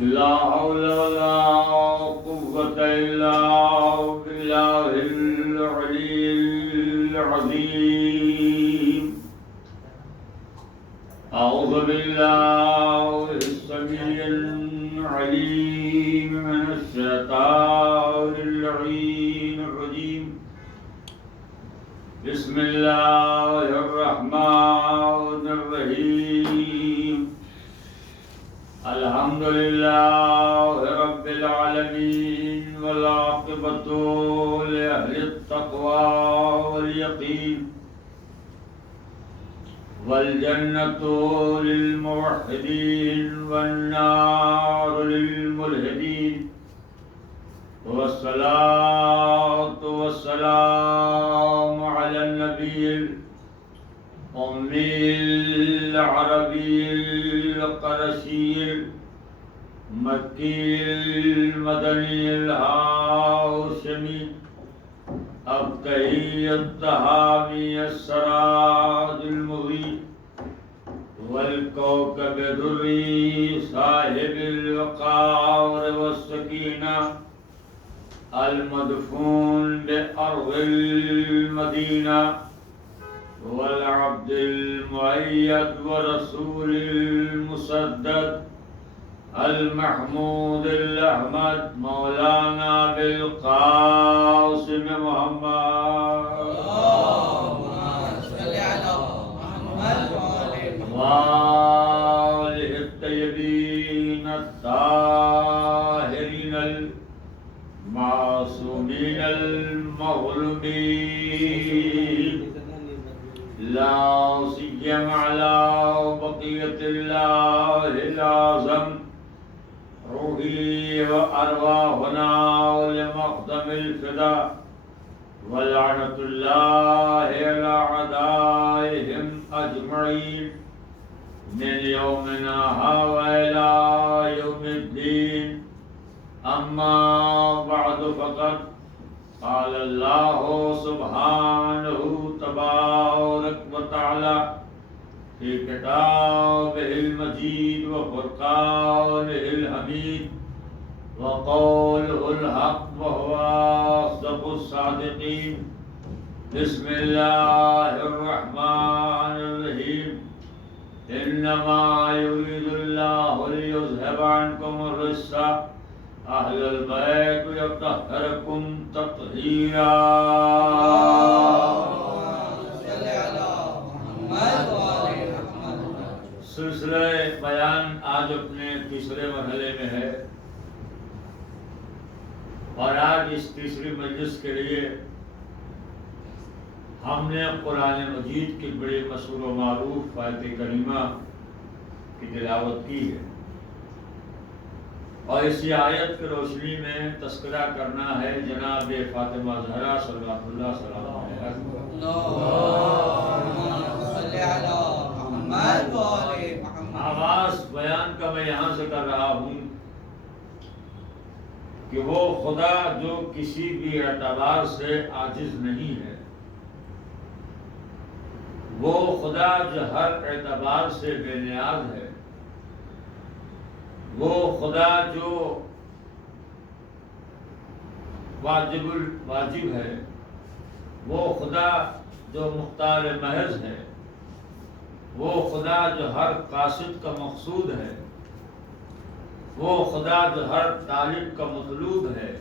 لا حول ولا قوة إلا بالله العلي العظيم. أعوذ بالله السميع العليم من الشيطان اللعين الرجيم. بسم الله الرحمن الرحيم. الحمد لله رب العالمين والعاقبة لأهل التقوى واليقين والجنة للموحدين والنار للملحدين والصلاة والسلام على النبي الأمي العربي القرشي المكي المدني الهاشمي الطهي الطهامي السراج المضيء والكوكب الدري صاحب الوقار والسكينة المدفون بأرض المدينة والعبد المؤيد ورسول المسدد المحمود الأحمد مولانا بالقاسم محمد اللهم صل على محمد وآله الطيبين الطاهرين المعصومين المغلوبين لا سيما على بقية الله الأعظم روحي وأرواحنا لمقدم الفداء ولعنة الله على أعدائهم أجمعين من يومنا وإلى يوم الدين. أما بعد فقد قال الله سبحانه تبارك وتعالى في كتابه المجيد وفرقانه الحميد وقوله الحق وهو أصدق الصادقين. بسم الله الرحمن الرحيم. إنما يريد الله ليذهب عنكم الرجس أهل البيت ويطهركم تطهيرا. سلسلہ بیان آج اپنے تیسرے مرحلے میں ہے اور آج اس تیسری مجلس کے لیے ہم نے قرآن مجید کی بڑی مشہور و معروف آیت کریمہ کی تلاوت کی ہے اور اسی آیت کی روشنی میں تذکرہ کرنا ہے جناب فاطمہ زہرا صلوات اللہ صلی آغاز بیان کا میں یہاں سے کر رہا ہوں کہ وہ خدا جو کسی بھی اعتبار سے عاجز نہیں ہے، وہ خدا جو ہر اعتبار سے بے نیاز ہے، وہ خدا جو واجب ہے، وہ خدا جو مختار محض ہے، وہ خدا جو ہر قاصد کا مقصود ہے، وہ خدا جو ہر طالب کا مطلوب ہے،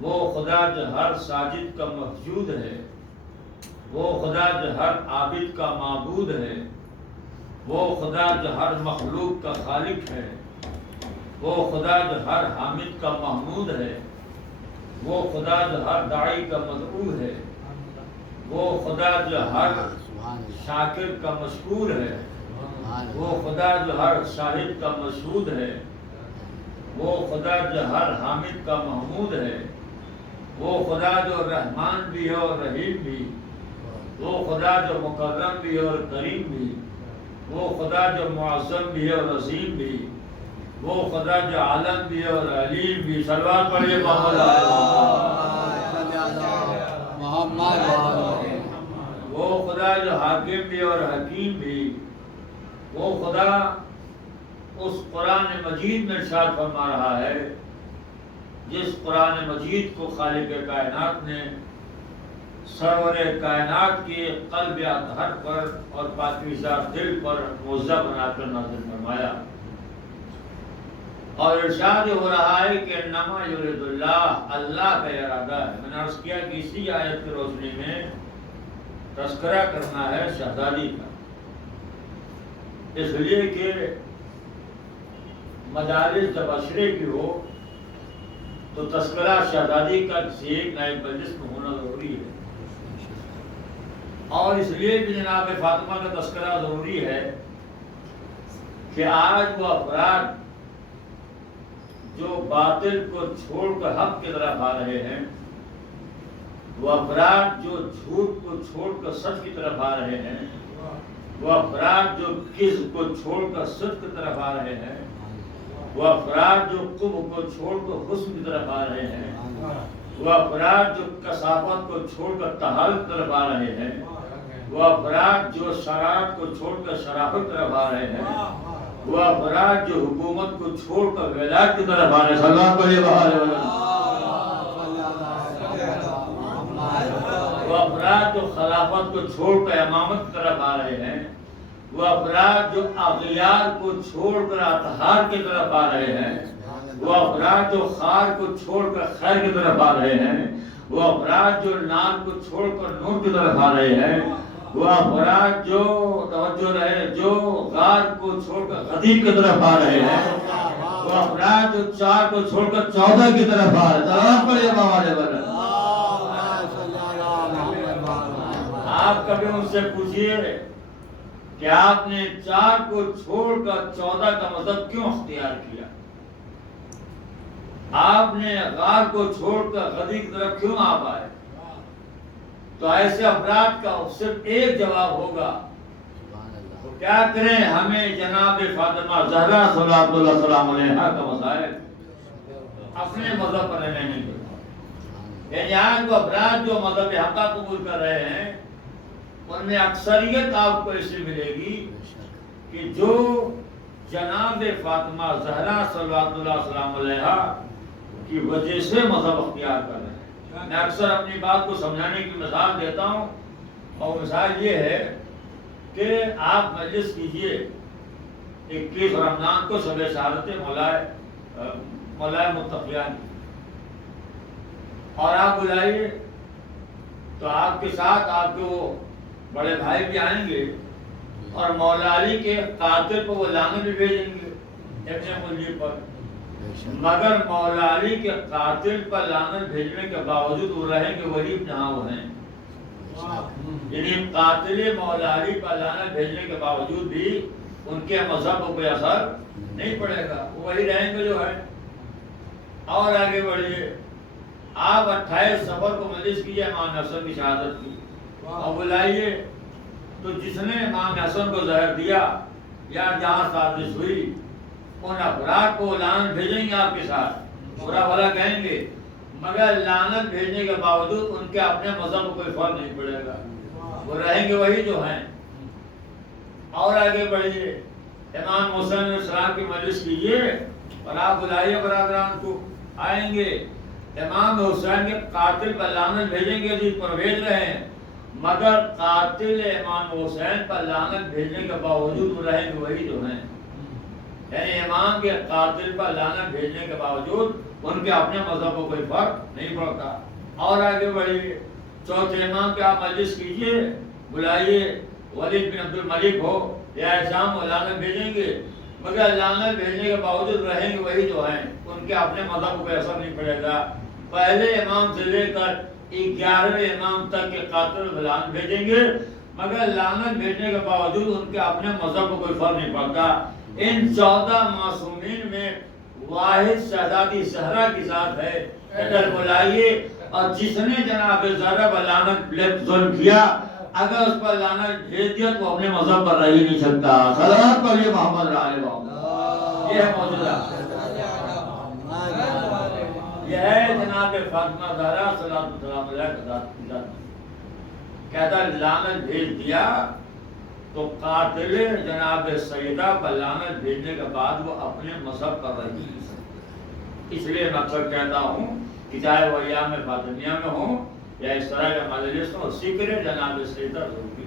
وہ خدا جو ہر ساجد کا مسجود ہے، وہ خدا جو ہر عابد کا معبود ہے، وہ خدا جو ہر مخلوق کا خالق ہے، وہ خدا جو ہر حامد کا محمود ہے، وہ خدا جو ہر داعی کا مدعو ہے، وہ خدا جو ہر شاکر کا مشکور ہے، وہ خدا جو ہر شاہد کا مشہود ہے، وہ خدا جو ہر حامد کا محمود ہے، وہ خدا جو رحمان بھی ہے اور رحیم بھی، وہ خدا جو مکرم بھی ہے اور کریم بھی، وہ خدا جو معظم بھی ہے اور عظیم بھی، وہ خدا جو عالم بھی ہے اور علیم بھی. صلوات پڑھیے محمد. وہ خدا جو حاکم بھی اور حکیم بھی، وہ خدا اس قرآن مجید میں ارشاد فرما رہا ہے جس قرآن مجید کو خالق کائنات نے سرور کائنات کے قلب اطہر پر اور پاکیزہ دل پر موضع بنا کر نازل فرمایا، اور ارشاد ہو رہا ہے کہ انما یرید اللہ، اللہ کا ارادہ ہے۔ میں نے عرض کیا کہ اسی آیت کی روشنی میں تذکرہ کرنا ہے شہزادی کا، اس لیے کہ مجالس جب عشرے کی ہو تو تذکرہ شہزادی کا کسی ایک نائب مجلس میں ہونا ضروری ہے، اور اس لیے بھی جناب فاطمہ کا تذکرہ ضروری ہے کہ آج وہ افراد جو باطل کو چھوڑ کر حق کی طرف آ رہے ہیں، وہ افراد جو جھوٹ کو چھوڑ کر سچ کی طرف آ رہے ہیں، وہ افراد جو کذب کو چھوڑ کر صدق کی طرف آ رہے ہیں، وہ افراد جو قبح کو چھوڑ کر حسن کی طرف آ رہے ہیں، وہ افراد جو کثافت کو چھوڑ کر طہارت کی طرف آ رہے ہیں، وہ افراد جو شرارت کو چھوڑ کر شرافت کی طرف آ رہے ہیں، وہ افراد جو حکومت کو چھوڑ کر ولایت کی طرف آ رہے ہیں، وہ افراد جو خلافت کو چھوڑ کر امامت کی طرف آ رہے ہیں، وہ افراد جو اغیار کو چھوڑ کر اطہار کی طرف آ رہے ہیں، وہ افراد جو خار کو چھوڑ کر خیر کی طرف آ رہے ہیں، وہ افراد جو نام کو چھوڑ کر نور کی طرف آ رہے ہیں، وہ افراد جو توجہ رہے جو غار کو چھوڑ کر غدیر کی طرف آ رہے ہیں، وہ افراد جو 4 کو چھوڑ کر 14 کی طرف آ رہے ہیں۔ آپ کبھی ان سے پوچھئے کہ آپ نے 4 کو چھوڑ کر 14 کا مذہب کیوں اختیار کیا؟ آپ نے غار کو چھوڑ کر غدیر کی طرف کیوں آپ آئے؟ تو ایسے افراد کا صرف ایک جواب ہوگا، تو کیا کریں، ہمیں جناب فاطمہ زہرا صلوات اللہ السلام علیہا کا مسائل اپنے مذہب پر رہنے نہیں دیتا۔ یعنی آج وہ افراد جو مذہب حقہ قبول کر رہے ہیں ان میں اکثریت آپ کو ایسی ملے گی کہ جو جناب فاطمہ زہرا صلوات اللہ السلام علیہا کی وجہ سے مذہب اختیار کر رہے ہیں۔ میں اکثر اپنی بات کو سمجھانے کی مثال دیتا ہوں، اور مثال یہ ہے کہ آپ مجلس کیجئے 21 رمضان کو شب شہادت مولائے متقیان کی، اور آپ بلائیے تو آپ کے ساتھ آپ کے وہ بڑے بھائی بھی آئیں گے، اور مولا علی کے قاتل پر وہ لعنت بھی بھیجیں گے ابن ملجم پر، مگر مولا علی کے قاتل پر لعنت بھیجنے کے باوجود وہ رہیں گے وہی جہاں وہ ہیں۔ یعنی قاتل مولا علی پر لعنت بھیجنے کے باوجود بھی ان کے مذہب کو کوئی اثر نہیں پڑے گا، وہ وہی رہیں گے جو ہے۔ اور آگے بڑھیے، آپ 28 صفر کو مجلس کیجیے امام حسن کی شہادت کی، اور بلائیے تو جس نے امام حسن کو زہر دیا یا جہاں سازش ہوئی ان افراد کو لعنت بھیجیں گے آپ کے ساتھ، برا بھلا کہیں گے، مگر لعنت بھیجنے کے باوجود ان کے اپنے مذہب کو کوئی فرق نہیں پڑے گا، وہ رہیں گے وہی جو ہیں۔ اور آگے بڑھیے، امام حسین علیہ السلام کی مجلس کیجیے اور آپ بلائیے برادران کو، آئیں گے، امام حسین کے قاتل پر لعنت بھیجیں گے جس پر بھیج رہے ہیں، مگر قاتل امام حسین پر لعنت بھیجنے کے باوجود وہ رہیں گے وہی جو ہیں۔ یعنی امام کے قاتل پر لعنت بھیجنے کے باوجود ان کے اپنے مذہب کو کوئی فرق نہیں پڑتا۔ اور آگے بڑھیے، چوتھے امام کے آپ مجلس کیجیے، بلائیے، ولید بن عبد الملک ہو یا شام وہ لعنت بھیجیں گے، مگر لعنت بھیجنے کے باوجود رہیں گے وہی جو ہیں، ان کے اپنے مذہب کو کوئی اثر نہیں پڑے گا۔ پہلے امام سے لے کر 11ویں امام تک کے قاتل لعنت بھیجیں گے، مگر لعنت بھیجنے کے باوجود ان کے اپنے مذہب کو کوئی فرق نہیں پڑتا۔ ان 14 معصومین میں واحد شہزادی زہرا کی ذات ہے، ادھر بلائیے، اور جس نے جناب زہرا پر لعنت ظلم کیا اگر اس پر لعنت بھیج دیا تو اپنے مذہب پر رہ ہی نہیں سکتا۔ صلوات پڑھیے محمد علیہ وسلم۔ یہ ہے موجودہ، یہ ہے جناب فاطمہ زہرا صلی اللہ علیہ وسلم۔ کہتا لعنت بھیج دیا تو قاتل جناب سیدہ پر لعنت بھیجنے کے بعد وہ اپنے مذہب پر رہ نہیں سکتے. اس لیے میں اکثر کہتا ہوں کہ چاہے وہ ایام فاطمیہ میں ہوں یا اس طرح کے مجلس ہوں، ذکر جناب سیدہ ضروری ہے.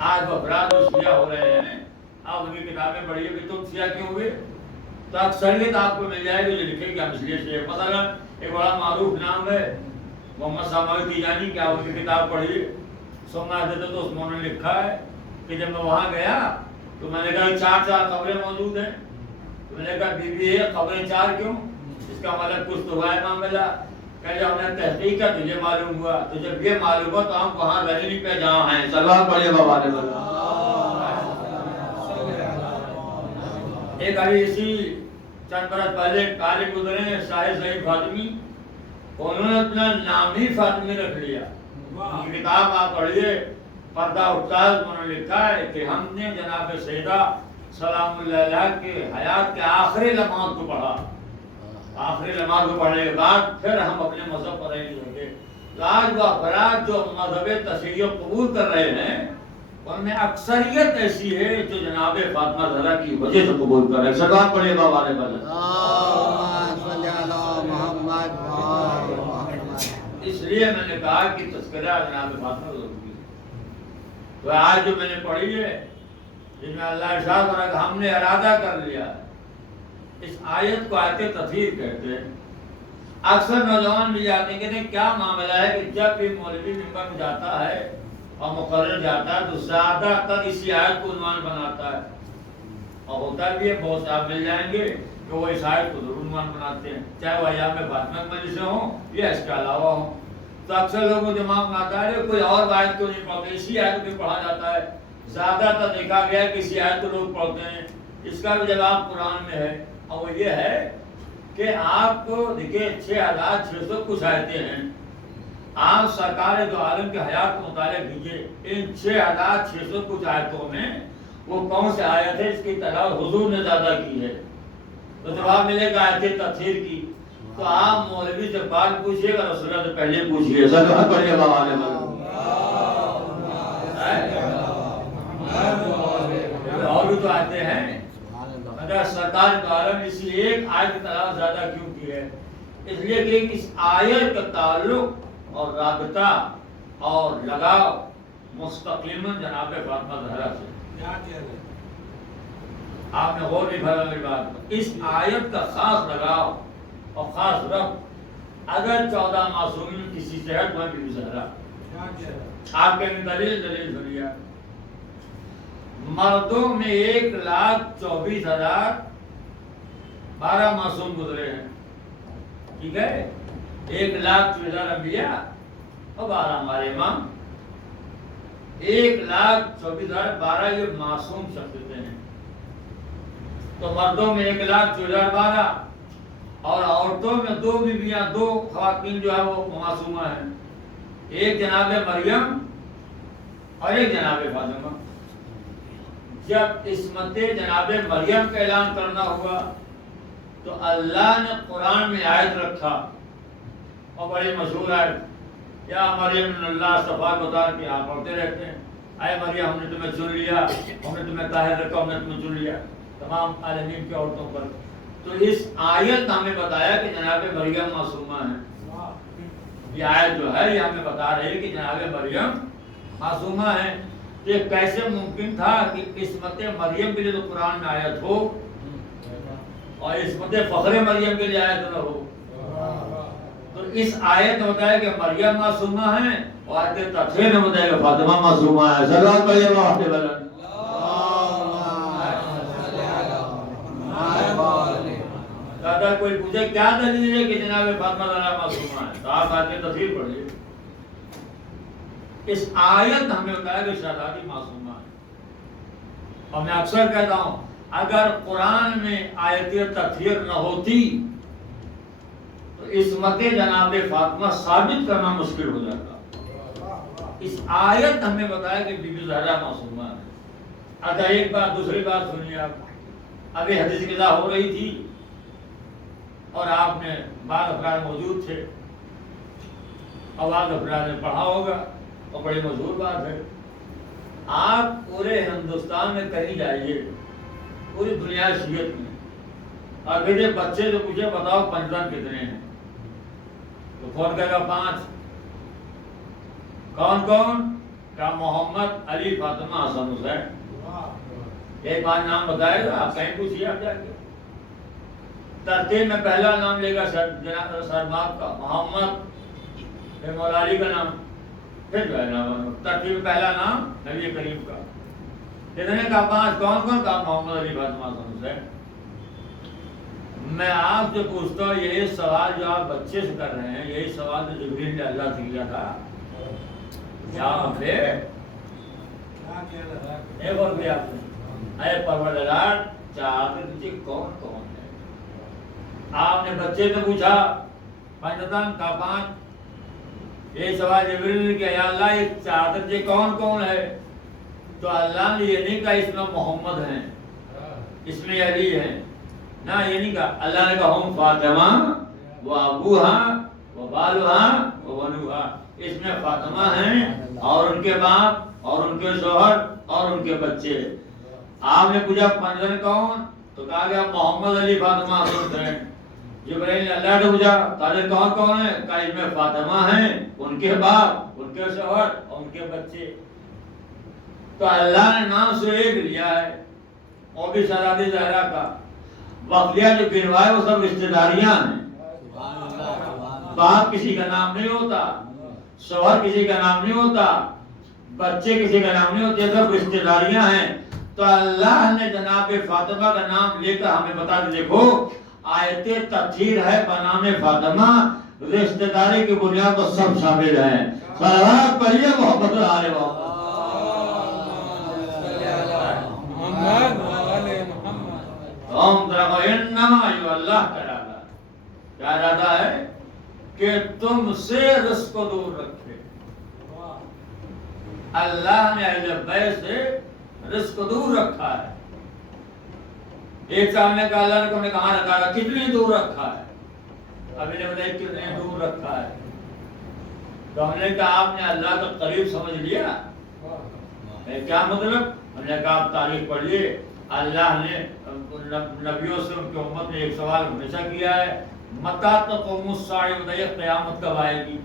آج وہ افراد جو شیعہ ہو رہے ہیں، آپ ان کی کتابیں پڑھیے کہ تم شیعہ کیوں ہوئے، تو اکثریت آپ کو مل جائے گی جو لکھے کہ ہم اس لیے شیعہ. مثلا ایک بڑا معروف نام ہے محمد سامعی تیجانی، کیا ان کی کتاب پڑھیے سونا دیتے تو اس میں انہوں نے لکھا ہے کہ جب میں وہاں گیا تو میں نے کہا 4 قبریں موجود ہیں. تو میں نے کہا بی بی ہے قبریں 4 کیوں؟ اس کا مطلب کچھ تو ہوا ہے معاملہ. کہ جب ہم نے تحقیق کا تجھے معلوم ہوا، تو جب یہ معلوم ہوا تو ہم وہاں رہے نہیں پہ جہاں ہیں. سلوات پڑھیے بابا نے بولا. ایک حدیثی چند برس پہلے قاری گزرے ہیں شاہ ضعیف فاطمی، انہوں نے اپنا نام ہی فاطمی رکھ لیا. ان کی کتاب آپ پڑھیے پردہ استاذ، انہوں نے لکھا ہے کہ ہم نے جناب سیدہ سلام اللہ علیہ کے حیات کے آخری لمحات کو پڑھا. آخری لمحات کو پڑھنے کے بعد پھر ہم اپنے مذہب پر نہیں رہیں گے. تو آج وہ افراد جو مذہب تشیع قبول کر رہے ہیں ان میں اکثریت ایسی ہے جو جناب فاطمہ زہرا کی وجہ سے قبول کر رہے ہیں. سلوات پڑھیے بابا نے بولا. اس لیے میں نے کہا کہ تذکرہ جناب فاطمہ ضروری ہے. تو آج جو میں نے پڑھی ہے جن میں اللہ ارشاد ہو رہا کہ ہم نے ارادہ کر لیا ہے، اس آیت کو آیت تطہیر کہتے ہیں. اکثر نوجوان بھی جاتے ہیں، کہتے ہیں کیا معاملہ ہے کہ جب بھی مولوی ممبر میں جاتا ہے اور مقرر جاتا ہے تو زیادہ تر اسی آیت کو عنوان بناتا ہے. اور ہوتا بھی ہے، بہت سے آپ مل جائیں گے کہ وہ اس آیت کو ضرور عنوان بناتے ہیں، چاہے وہ ایام فاطمہ کے مجلس ہوں یا اس کے علاوہ ہوں. تو اکثر لوگوں کو دماغ میں آتا ہے کوئی اور آیت کو نہیں پڑھتے، اسی آیت کو پڑھا جاتا ہے. زیادہ تر دیکھا گیا کہ اسی آیت کو لوگ پڑھتے ہیں. اس کا بھی جواب قرآن میں ہے، اور وہ یہ ہے کہ آپ کو دیکھیے 6600 کچھ آیتیں ہیں. آپ سرکار دو عالم کے حیات کو مطالعہ کیجیے، ان 6600 کچھ آیتوں میں وہ کون سے آیت ہے اس کی تلاوت حضور نے زیادہ کی ہے. تو جواب ملے گا آیت تطہیر کی. تو آپ مولوی سے بات پوچھیے گا، رسول اللہ سے پہلے پوچھیے. سلوات پڑھیے بابا نے بولا. اور بھی تو آتے ہیں، اگر سرکار کا عالم اسی ایک آیت کی تلاوت زیادہ کیوں کی ہے؟ اس لیے کہ اس آیت کا تعلق اور رابطہ اور لگاؤ مستقیما جناب فاطمہ زہرا سے. آپ نے غور نہیں بھرا میری بات پر. اس آیت کا خاص لگاؤ اور خاص ربط اگر 14 معصومین کسی سے ہے تو بی بی زہرا. آپ کے دلیل سنیے. مردوں میں 1,24,000 12 معصوم گزرے ہیں، ٹھیک ہے. 1,24,000 انبیاء اور 12 ہمارے امام. 1,24,000 12 یہ معصوم شخصیتیں ہیں. تو مردوں میں 1,24,012 اور عورتوں میں 2 بیویاں، 2 خواتین جو ہے وہ معصومہ ہیں. ایک جناب مریم اور ایک جناب فاطمہ. جب عصمت جناب مریم کا اعلان کرنا ہوا تو اللہ نے قرآن میں آیت رکھا اور بڑی مشہور آیت، یا مریم اللہ صفا کو اتار کے آپ پڑھتے رہتے ہیں، اے مریم ہم نے تمہیں چن لیا، ہم نے تمہیں طاہر رکھا، ہم نے تمہیں چن لیا تمام عالمین کی عورتوں پر. تو اس آیت نے ہمیں بتایا کہ جناب مریم معصومہ ہیں. یہ آیت جو ہے یہ ہمیں بتا رہی ہے کہ جناب مریم معصومہ ہیں. یہ کیسے ممکن تھا کہ عصمت مریم کے لیے تو قرآن میں آیت ہو اور عصمت فخر مریم کے لیے آیت نہ ہو؟ تو اس آیت نے بتایا کہ مریم معصومہ ہیں اور آیت تطہیر نے بتایا کہ فاطمہ معصومہ ہے. سلوات پڑھیے بابا نے بولا. اگر کوئی پوچھے کیا دلیل ہے کہ جناب فاطمہ زہرا معصومہ ہے تو آپ آیت تطہیر پڑھیے. اس آیت ہمیں بتایا کہ شہزادی معصومہ ہے. اور میں اکثر کہتا ہوں اگر قرآن میں آیت تطہیر نہ ہوتی تو عصمت جناب فاطمہ ثابت کرنا مشکل ہو جاتا. اس آیت ہمیں بتایا کہ بی بی زہرا معصومہ ہے. اگر ایک بات دوسری بات سنیے. آپ ابھی حدیث کی ہو رہی تھی اور آپ نے بعض افراد موجود تھے اور بعض افراد نے پڑھا ہوگا اور بڑی مشہور بات ہے آپ پورے ہندوستان میں کہیں جائیے، پوری دنیا شیعت میں، اور میرے بچے سے پوچھے بتاؤ پنجتن کتنے ہیں، تو کون کہے گا 5۔ کون کون؟ کیا محمد، علی، فاطمہ، حسن، حسین، ایک بار نام بتائے گا، آپ کہیں پوچھیے آپ جا کے۔ ترتیب میں پہلا نام لے گا سرباب کا، محمد، پھر مولا علی کا نام، پھر جو ہے نام ترتیب میں پہلا نام نبی کریم کا۔ کتنے کا؟ 5۔ کون کون کا؟ محمد، علی، فاطمہ، حسن، حسین۔ میں آپ سے پوچھتا ہوں، یہی سوال جو آپ بچے سے کر رہے ہیں، یہی سوال جو جبریل نے اللہ سے کیا تھا، کیا ہمیں ایک اور بھی آپ نے، اے پروردگار چاہتے تجھے کون کون ہے؟ آپ نے بچے سے پوچھا پنجتن کا 5، یہ سوال جبریل نے کیا، یا اللہ یہ چاہتے تجھے کون کون ہے؟ تو اللہ نے یہ نہیں کہا اس میں محمد ہیں، اس میں علی ہیں، نہ یہ نہیں کہا۔ اللہ نے کہا ہم فاطمہ و ابوہا و بالوہا و بنوہا، اس میں فاطمہ ہیں اور ان کے باپ اور ان کے شوہر اور ان کے بچے۔ آپ نے پوچھا پنجتن کون؟ تو کہا گیا محمد، علی، فاطمہ، حسین۔ جبرائیل نے اللہ نے پوچھا تاجر کون کون ہے؟ کہا اس میں فاطمہ ہیں، ان کے باپ، ان کے شوہر اور ان کے بچے۔ تو اللہ نے نام سے ایک لیا ہے، وہ بھی شہزادی زہرا کا۔ بقیہ جو گنوائے وہ سب رشتہ داریاں ہیں۔ باپ کسی کا نام نہیں ہوتا، شوہر کسی کا نام نہیں ہوتا، بچے کسی کا نام نہیں ہوتے، سب رشتہ داریاں ہیں۔ تو اللہ نے جناب فاطمہ کا نام لے کر ہمیں بتا دے، دیکھو آیت تطہیر ہے بنام فاطمہ، رشتہ داری کی بنیاد پر سب شامل ہیں۔ صلوات پڑھیے محمد آل محمد۔ انما جو اللہ کا ارادہ، کیا ارادہ ہے؟ کہ تم سے رزق کو دور رکھے۔ اللہ نے اہل بیت سے رزق کو دور رکھا ہے۔ ایک سال نے کہا اللہ نے کو کہاں رکھا ہے؟ کتنی دور رکھا ہے؟ ابھی نے بتایا کتنے دور رکھا ہے؟ تو ہم نے کہا آپ نے اللہ کا قریب سمجھ لیا؟ کیا مطلب؟ ہم نے کہا آپ تاریخ پڑھیے، اللہ نے نبیوں سے ان کی امت نے ایک سوال ہمیشہ کیا ہے، متی تقوم الساعہ، بتائیے قیامت کب آئے گی؟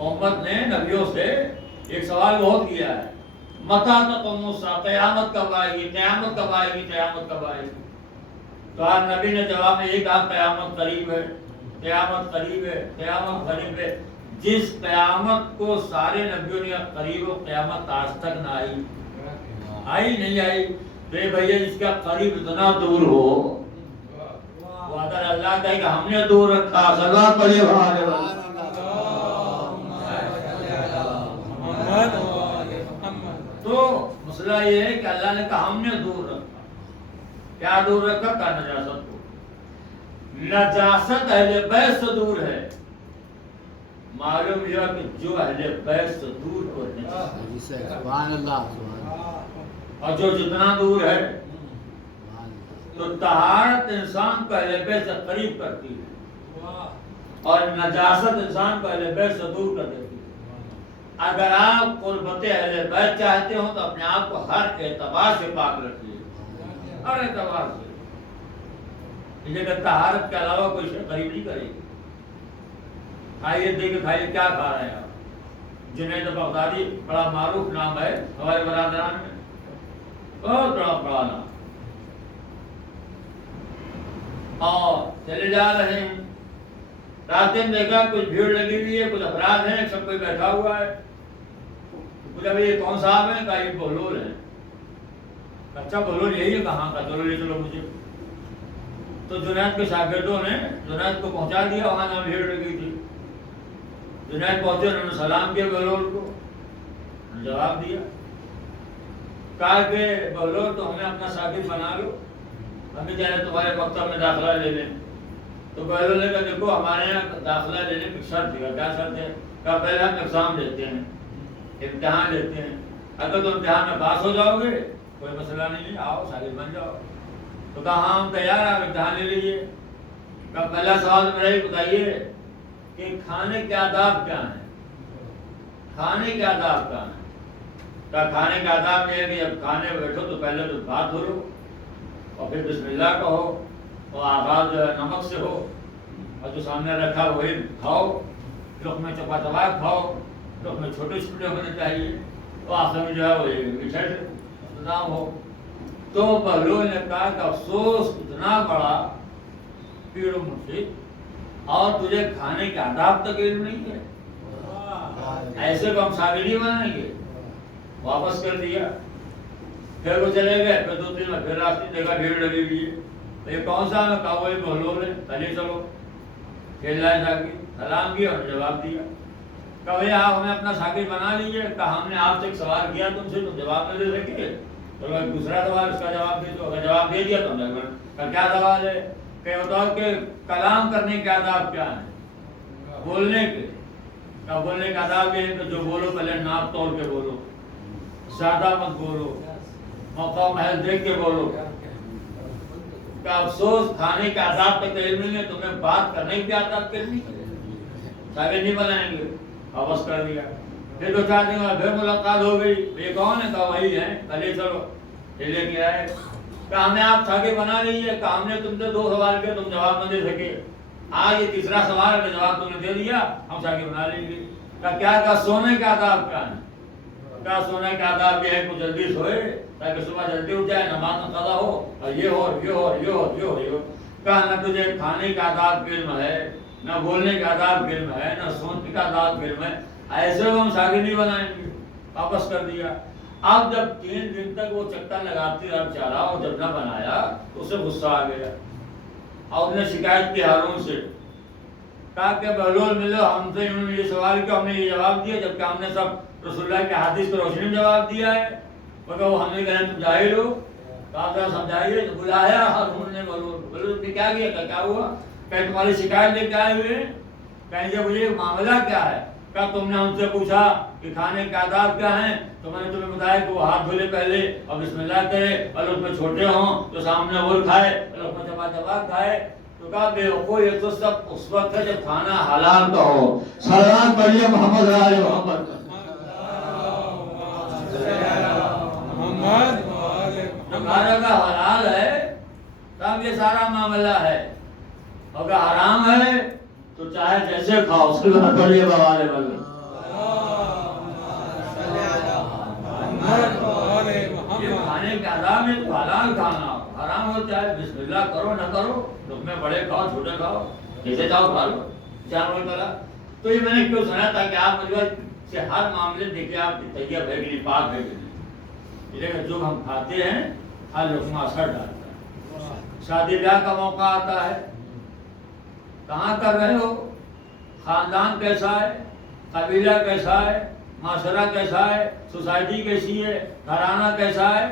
امت نے نبیوں سے ایک سوال بہت کیا ہے، متی تقوم الساعہ، قیامت کب آئے گی، قیامت کب آئے گی، قیامت کب آئے گی؟ تو آج نبی نے جواب میں یہ کہا قیامت قریب ہے، قیامت قریب ہے، قیامت قریب ہے۔ جس قیامت کو سارے نبیوں نے قریب و قیامت آج تک نہ آئی نہیں آئی، بے بھیا جس کا قریب اتنا دور ہو، وہ اگر اللہ کہے کہ ہم نے دور رکھا، صلوات پڑھیے بھائی۔ تو مسئلہ یہ ہے کہ اللہ نے کہا ہم نے دور رکھا، کیا دور رکھا؟ کا نجاست کو۔ نجاست اہل بیت سے دور ہے۔ معلوم یہ کہ جو اہل بیت سے دور ہو سبحان اللہ، اور جو جتنا دور ہے، تو طہارت انسان کو اہل بیت سے قریب کرتی ہے اور نجاست انسان کو اہل بیت سے دور کر دیتی ہے۔ اگر آپ قربت اہل بیت چاہتے ہو تو اپنے آپ کو ہر اعتبار سے پاک رکھیے، ہر اعتبار سے۔ یہ کہ طہارت کے علاوہ کوئی شے قریب نہیں کرے گی۔ کھائیے دیکھیں، کھائیے کیا کھا رہے ہیں آپ؟ جنید بغدادی بڑا معروف نام ہے ہمارے برادران میں، بہت بڑا نام، اور چلے جا رہے ہیں، راستے میں دیکھا کچھ بھیڑ لگی ہوئی ہے، کچھ افراد ہیں، سب کوئی بیٹھا ہوا ہے۔ پوچھا بھائی یہ کون صاحب ہیں؟ کہا یہ بہلول ہیں۔ اچھا بہلول یہی ہے؟ کہاں کا؟ چلو لے چلو مجھے۔ تو جنید کے شاگردوں نے جنید کو پہنچا دیا وہاں جہاں بھیڑ لگی تھی۔ جنید پہنچے، انہوں نے سلام کیا بہلول کو، جواب دیا، کہا کہ بہلول تو ہمیں اپنا شاگرد بنا لو، ہمیں چاہے تمہارے مکتب میں داخلہ لے لیں۔ تو بہلول نے کہا دیکھو ہمارے یہاں داخلہ لینے کی شرط ہے۔ کیا شرط ہے؟ کہا پہلے ہم ایگزام لیتے ہیں، امتحان لیتے ہیں، اگر تم امتحان میں پاس ہو جاؤ گے کوئی مسئلہ نہیں ہے، آؤ شاگرد بن جاؤ۔ تو کہا ہاں ہم تیار ہیں، آپ امتحان لے لیجیے۔ کہا پہلا سوال میرا یہ بتائیے کہ کھانے کے آداب کیا ہیں؟ کھانے کے آداب کیا ہیں؟ کھانے کا آداب یہ ہے کہ جب کھانے بیٹھو تو پہلے تو ہاتھ دھو لو اور پھر بسم اللہ کہو اور آغاز جو ہے نمک سے ہو اور جو سامنے رکھا وہی کھاؤ، لقمے چپا چپا کھاؤ، لقمے چھوٹے چھوٹے ہونے چاہیے اور آخر میں جو ہے وہ میٹھا انتظام ہو۔ تو بہلول نے کہا کہ افسوس اتنا بڑا پیر و مرشد اور تجھے کھانے کے آداب تک علم نہیں ہے، ایسے کو ہم شاگردی بنائیں گے۔ واپس کر دیا، پھر وہ چلے گئے، پھر 2 دن میں پھر راستے دیکھا بھیڑ لگی ہوئی ہے، یہ کون سا؟ میں کہا وہی بہلول ہے، چلیے چلو، کھیل لائے جا کے سلام کیا اور جواب دیا، کہا بھئی آپ ہمیں اپنا شاگرد بنا لیجیے، کہا ہم نے آپ سے ایک سوال کیا تم سے تم جواب نہیں دے سکے، تو ایک دوسرا سوال اس کا جواب دے دو، اگر جواب دے دیا تو ہم نے کہا کیا سوال ہے؟ کہ بتاؤ کہ کلام کرنے کے آداب کیا ہیں؟ بولنے کے، کہا بولنے کا آداب یہ ہے کہ جو بولو پہلے ناپ توڑ کے بولو، زیادہ مت بولو، موقع محل دیکھ کے بولو۔ کا افسوس کھانے کے آداب تک علم نہیں ہے، تمہیں بات کرنے کے آداب کے نہیں شاگرد نہیں بنائیں گے۔ واپس کر دیا، پھر 2-4 دن بعد پھر ملاقات ہو گئی، یہ کون ہے؟ کہا وہی ہے، چلیے چلو، یہ لے کے آئے، کہا ہمیں آپ شاگرد بنا لیجیے، کہا ہم نے تم سے 2 سوال کیے تم جواب نہ دے سکے، آج یہ تیسرا سوال ہے جواب تم نے دے دیا، ہم شاگرد بنا لیں گے۔ کہا سونے کے آداب کیا ہے؟ کہا سونے کا آداب یہ ہے کہ جلدی سوئے تاکہ صبح جلدی اٹھ جائے، نماز میں قضا ہو، اور یہ ہو یہ ہو یہ ہو یہ ہو یہ ہو۔ کہا نہ تجھے کھانے کا آداب کا علم ہے، نہ بولنے کا آداب کا علم ہے، نہ سونے کا آداب کا علم ہے، ایسے کو ہم شاگرد نہیں بنائیں گے۔ واپس کر دیا۔ اب جب 3 دن تک وہ چکر لگاتی رہا چارا اور جب نہ بنایا تو اسے غصہ آ گیا اور نے شکایت کی ہارون سے، کہا کہ بہلول ملو، ہم سے انہوں نے یہ سوال کیا، ہم نے یہ جواب دیا، جبکہ ہم نے سب رسول اللہ کے حدیث کو روشنی میں جواب دیا ہے، مگر وہ ہم نے کہا تم جاہل ہو، کہا ذرا سمجھائیے، تو بلایا ہارون نے بہلول نے کیا کیا، کیا ہوا؟ کہ تمہاری شکایت لے کے آئے ہوئے، کہیں گے مجھے معاملہ کیا ہے؟ کہا تم نے ہم سے پوچھا کہ کھانے کے آداب کیا ہیں، تو میں نے تمہیں بتایا کہ وہ ہاتھ دھولے پہلے اور بسم اللہ کرے، اور اس میں چھوٹے ہوں تو سامنے وہ کھائے اور اس میں چپا چپا کھائے۔ تو کہا بے وقوف، یہ تو سب اس وقت ہے جب کھانا حلال کا ہو۔ سلام پڑھیے محمد آل محمد۔ جب کھانا کا حلال ہے تب یہ سارا معاملہ ہے، اگر حرام ہے تو چاہے جیسے کھاؤ۔ سلام پڑھیے بوالے بلے۔ یہ کھانے کے آداب ہے تو حلال کھانا، حرام ہو چاہے بسم اللہ کرو نہ کرو، لقمے بڑے کھاؤ چھوٹے کھاؤ، جیسے چاہو کھا لو، جانور کرا۔ تو یہ میں نے کیوں سنا تھا کہ آپ مجھے سے ہر معاملے دیکھیں آپ کی طیب ہے کہ نہیں، پاک ہے کہ نہیں، لیکن جو ہم کھاتے ہیں ہر لقمہ اثر ڈالتا ہے۔ شادی بیاہ کا موقع آتا ہے، کہاں کر رہے ہو، خاندان کیسا ہے، قبیلہ کیسا ہے، معاشرہ کیسا ہے، سوسائٹی کیسی ہے، گھرانہ کیسا ہے،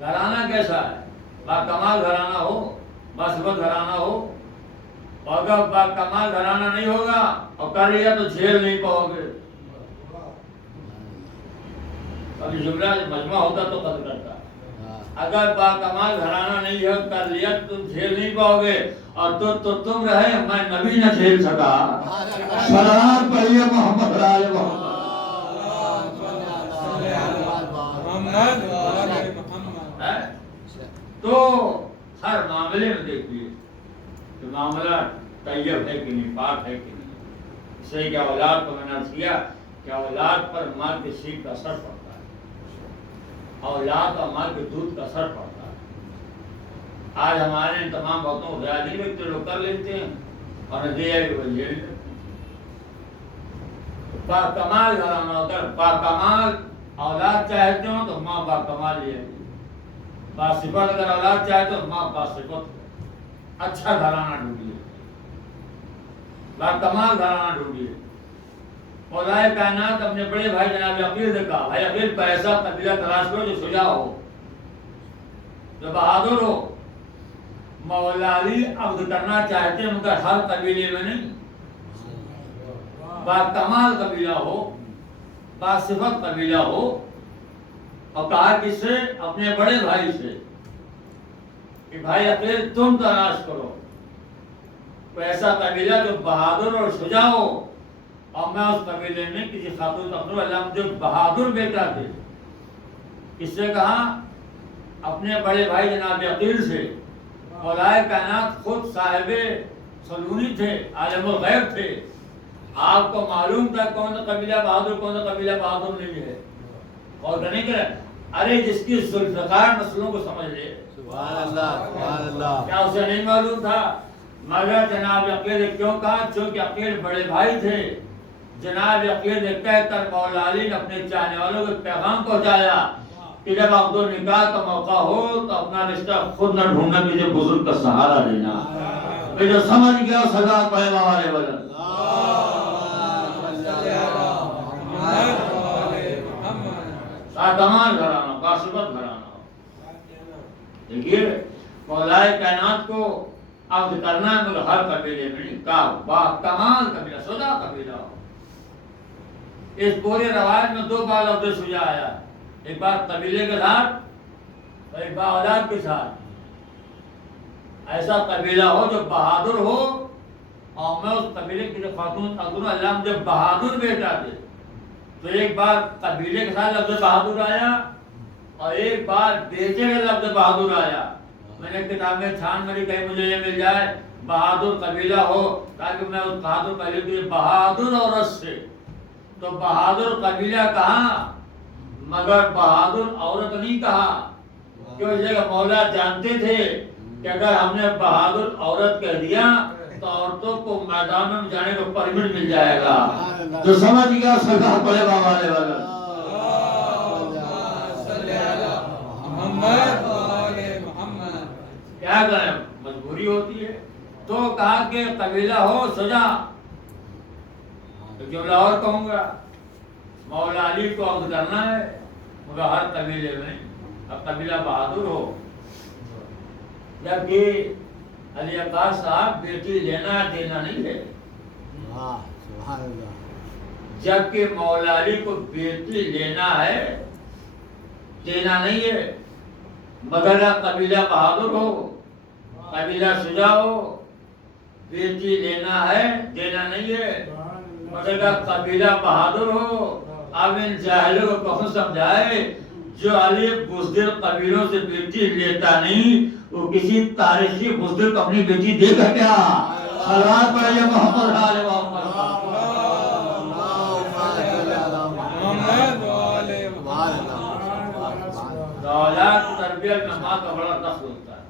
گھرانہ کیسا ہے، باکمال گھرانہ ہو، باصفت گھرانہ ہو، اور اگر باکمال گھرانہ نہیں ہوگا اور کر لیا تو جھیل نہیں پاؤ گے۔ ابھی جملہ مجمع ہوتا تو قدر کرتا، اگر باکمال گھرانہ نہیں ہے کر لیا تو جھیل نہیں پاؤ گے، اور تو تم رہے میں نبی نہ جھیل سکا۔ سلام پڑھیے محمد آل محمد۔ تو ہر معاملے میں دیکھیے کہ معاملہ طیب ہے کہ نہیں، پاک ہے کہ نہیں۔ اس سے کیا اولاد کو میں نے عرض کیا کہ اولاد پر ماں کے سیخ کا اثر پڑتا ہے، اولاد اور ماں کے دودھ کا اثر پڑتا ہے۔ آج ہمارے تمام وقتوں کو خیال نہیں رکھتے، لوگ کر لیتے ہیں اور نتیجہ ہے کہ وہ جیل میں۔ باکمال گھرانہ ہوتا ہے، باکمال اولاد چاہتے ہوں تو ماں باکمال یہ ہے، باصفت اگر اولاد چاہتے تو ماں باصفت، اچھا گھرانہ ڈھونڈیے، باکمال گھرانہ ڈھونڈیے۔ خدائے کائنات اپنے بڑے بھائی جناب عقیل سے کہا، بھائی عقیل کو ایسا قبیلہ تلاش کرو جو شجاع ہو، جو بہادر ہو۔ مولا علی عقد کرنا چاہتے ہیں مگر ہر قبیلے میں نہیں، باکمال قبیلہ ہو، باصفت قبیلہ ہو، اور کہا کس سے؟ اپنے بڑے بھائی سے کہ بھائی عقیل تم تلاش کرو کوئی ایسا قبیلہ جو بہادر اور شجاع ہو، اور میں اس قبیلے میں کسی خاتون تقرب اللہ جو بہادر بیٹا تھے، اس سے کہا اپنے بڑے بھائی جناب عقیل سے، مولائے کائنات خود صاحب سلونی تھے، عالم الغیب تھے، آپ کو معلوم تھا کون سا قبیلہ بہادر کون سا قبیلہ بہادر نہیں ہے، اور نہیں کرے ارے جس کی ذوالفقار مسئلوں کو سمجھ لے، سبحان اللہ سبحان اللہ. کیا اسے نہیں معلوم تھا؟ مگر جناب عقیل نے کیوں کہا؟ چونکہ عقیل بڑے بھائی تھے. جناب عقیل نے کہہ کر مولا علی نے اپنے چاہنے والوں کو پیغام پہنچایا کہ جب عقد و نکاح کا موقع ہو تو اپنا رشتہ خود نہ ڈھونڈنا، کسی بزرگ کا سہارا لینا. کہ جو سمجھ گیا سزا پائے والے وجہ ساتمان گھرانا، باسبت گھرانا. دیکھیے مولائے کائنات کو عقد کرنا ہے مگر ہر قبیلے میں نہیں، با کمال قبیلہ سجا قبیلہ ہو. اس پورے روایت میں دو بار لفظ سجا آیا، ایک بار قبیلے کے ساتھ اور ایک بار اولاد کے ساتھ. ایسا قبیلہ ہو جو بہادر ہو، اور میں اس قبیلے کی خاتون اگر اللہ جب بہادر بیٹا تھے تو ایک بار قبیلے کے ساتھ لفظ بہادر آیا اور ایک بار بیٹے کا لفظ بہادر آیا. میں نے کتاب میں چھان مری کہیں مجھے یہ مل جائے بہادر قبیلہ ہو تاکہ میں اس بہادر قبیلے کی بہادر عورت سے، تو بہادر قبیلہ کہا مگر بہادر عورت نہیں کہا، کیوں؟ اس لیے کہ مولا جانتے تھے کہ اگر ہم نے بہادر عورت کہہ دیا تو عورتوں کو میدان میں جانے کو پرمٹ مل جائے گا. جو سمجھ گیا سرکار پڑے بابا علیہ وسلم. کیا کریں، مجبوری ہوتی ہے. تو کہا کہ قبیلہ ہو سجا، جو لاہور کہوں گا مولا علی کو عقد کرنا ہے مگر ہر قبیلے میں اب قبیلہ بہادر ہو. جبکہ علی عباس صاحب بیٹی لینا دینا نہیں ہے، سبحان اللہ. جبکہ مولا علی کو بیٹی لینا ہے دینا نہیں ہے، مگر قبیلہ بہادر ہو، قبیلہ شجاع ہو. بیٹی لینا ہے دینا نہیں ہے مگر قبیلہ بہادر ہو. اب ان جاہلوں کو کون سمجھائے جو علی بزدل قبیلوں سے بیٹی لیتا نہیں، وہ کسی تاریخی بزدل کو اپنی بیٹی دے گا کیا؟ صلوات پڑھیے محمد علیہ محمد. اولاد کی تربیت میں ماں کا بڑا دخل ہوتا ہے.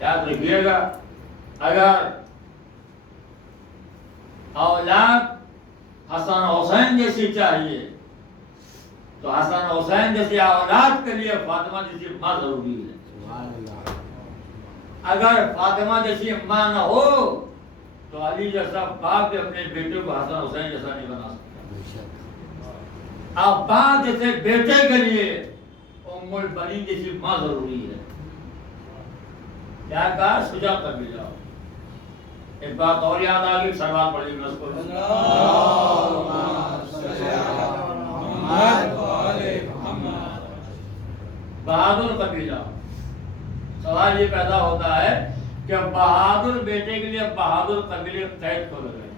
یاد رکھیے گا اگر اولاد حسن حسین جیسی چاہیے تو حسن حسین جیسی اولاد کے لیے فاطمہ جیسی ماں ضروری ہے. اگر فاطمہ جیسی ماں نہ ہو تو علی جیسا باپ اپنے بیٹے کو حسن حسین جیسا نہیں بنا سکتا. اب باپ جیسے بیٹے کے لیے ام البنین جیسی ماں ضروری ہے. کیا کہا؟ شجاع قبیلہ. ایک بات اور یاد آ گئی، سلوات پڑھی میں اس کو بہادر قبیلہ. سوال یہ پیدا ہوتا ہے کہ بہادر بیٹے کے لیے بہادر قبیلے قید کو لگے.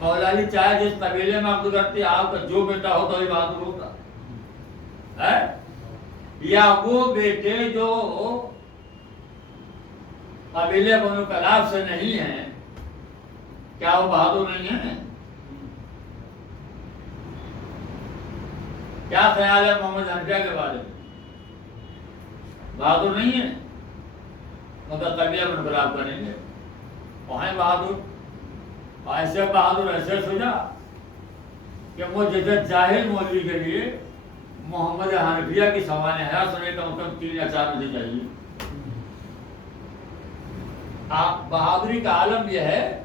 مولا علی چاہے جس قبیلے میں عقد کرتے آپ کا جو بیٹا ہوتا وہی بہادر ہوتا ہے، یا وہ بیٹے جو قبیلے بنو کلاب سے نہیں ہیں کیا وہ بہادر نہیں ہیں؟ کیا خیال ہے محمد حنفیہ کے بارے میں؟ بہادر نہیں ہے مگر قبیلہ بنو کلاب کا نہیں ہے. وہاں بہادر، ایسے بہادر ایسے سجا کہ وہ جیسے جاہل مولوی کے لیے محمد حنفیہ کی سوانح حیات سننے کا مطلب 3 یا 4 مجھے چاہیے. بہادری کا عالم یہ ہے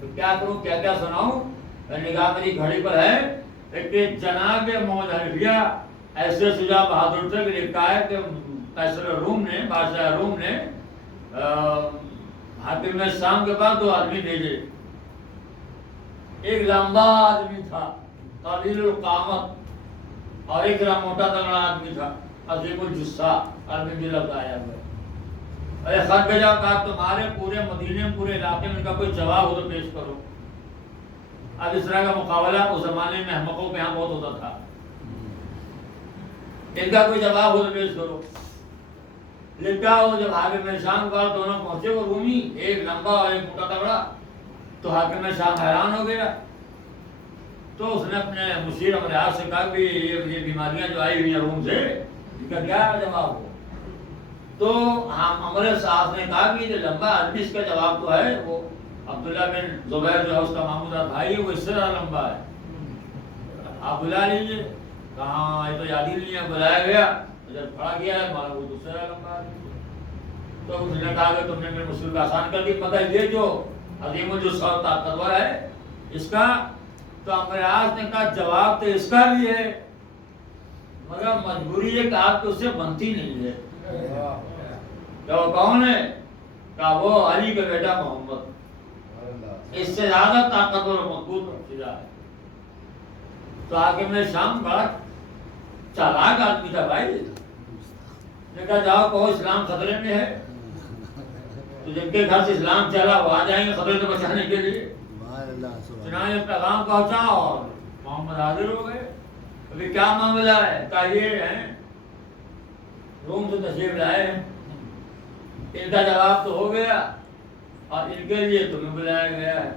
تو کیا کروں، کیا کیا سناؤں. نگاہ میری گھڑی پر ہے کہ جناب محمد حنفیہ ایسے شجاع بہادر تھے کہ لکھا ہے کہ قیصر روم نے، بادشاہ روم نے حاکم شام کے بعد 2 آدمی بھیجے. ایک لمبا آدمی تھا طویل القامت اور ایک موٹا تگڑا آدمی تھا عظیم الجثہ، عربی میں لفظ آیا ہوا ہے. ارے خط بھیجا، کہا تمہارے پورے مدینے میں پورے علاقے میں کا کوئی جواب ہو تو پیش کرو۔ اب اس طرح کا مقابلہ اس زمانے میں احمقوں کے یہاں بہت ہوتا تھا، ان کا کوئی جواب ہو تو پیش کرو۔ لکھا وہ جب حاکم شام کا دونوں پہنچے وہ رومی، ایک لمبا اور ایک موٹا تگڑا، تو حاکم شام حیران ہو گیا۔ تو اس نے اپنے مشیر امریات سے کہا کہ یہ بیماریاں جو آئی ہوئی ہیں روم سے، ان کا کیا جواب ہو؟ تو ہم امر صاحب نے کہا کہ یہ لمبا آدمی، اس کا جواب تو ہے، وہ عبداللہ بن زبیر جو ہے اس کا مامودہ بھائی ہے، وہ اس سے زیادہ لمبا ہے، آپ بلا لیجیے۔ کہاں یہ تو یاد ہی نہیں ہے، بلایا گیا، جب کھڑا کیا ہے ہمارا وہ دوسرا لمبا ہے۔ تو اس نے کہا کہ تم نے میرے مشکل کا آسان کر دی، مگر یہ جو عظیم الجثہ طاقتور ہے اس کا، تو امریاز نے کہا جواب تو اس کا بھی ہے، مگر مجبوری ہے کہ آپ کو اس سے بنتی نہیں ہے۔ کہ وہ کون ہے؟ کہ وہ علی کا بیٹا محمد، اس سے زیادہ طاقتور اور مضبوط فضا ہے۔ تو حاکم شام بڑا چالاک آدمی تھا بھائی، نے کہا جاؤ کہو اسلام خطرے میں ہے، تو جن کے گھر سے اسلام چلا وہ آ جائیں گے خطرے سے بچانے کے لیے۔ چنانچہ پیغام پہنچا اور محمد حاضر ہو گئے۔ ابھی کیا معاملہ ہے؟ کہا یہ ہے روم سے تشریف لائے ہیں، ان کا جواب تو ہو گیا اور ان کے لیے تمہیں بلایا گیا ہے۔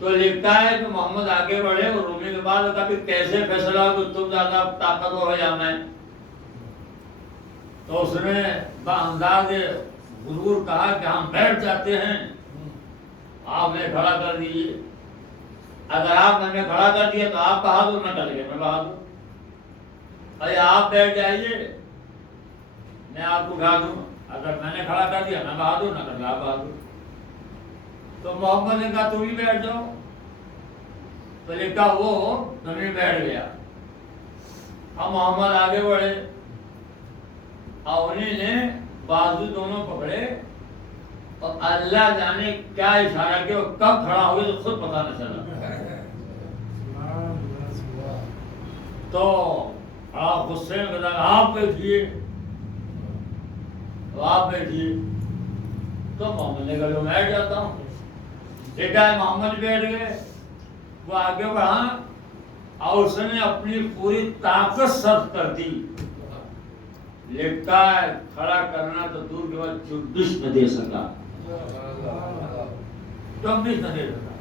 تو لکھتا ہے کہ محمد آگے بڑھے اور رومی کے بعد کہا کہ کیسے فیصلہ ہو کہ تم زیادہ طاقتور ہو یا میں؟ تو اس نے بانداز غرور کہا کہ ہم بیٹھ جاتے ہیں، آپ نے کھڑا کر دیجیے، اگر آپ نے کھڑا کر دیا تو آپ بہادر، نہ کر گئے میں بہادر، ارے آپ بیٹھ جائیے میں آپ کو اٹھا دوں، اگر میں نے کھڑا کر دیا میں بہادر، نہ کر آپ بہادر۔ تو محمد نے کہا تم ہی بیٹھ جاؤ، تو لکھا وہ زمین بیٹھ گیا۔ اب محمد آگے بڑھے اور انہیں نے بازو دونوں پکڑے اور اللہ جانے کیا اشارہ کیا، وہ کب کھڑا ہو گیا تو خود پتہ نہ چلا۔ تو آپ غصے میں بتا آپ بیٹھیے، آپ بیٹھیے، تو محمد نے کہا جو میں بیٹھ جاتا ہوں۔ دیکھا ہے محمد بیٹھ گئے، وہ آگے بڑھا اور اس نے اپنی پوری طاقت صرف کر دی۔ لکھتا ہے کھڑا کرنا تو دور کے بعد چبش نہ دے سکا، چبش نہ دے سکا،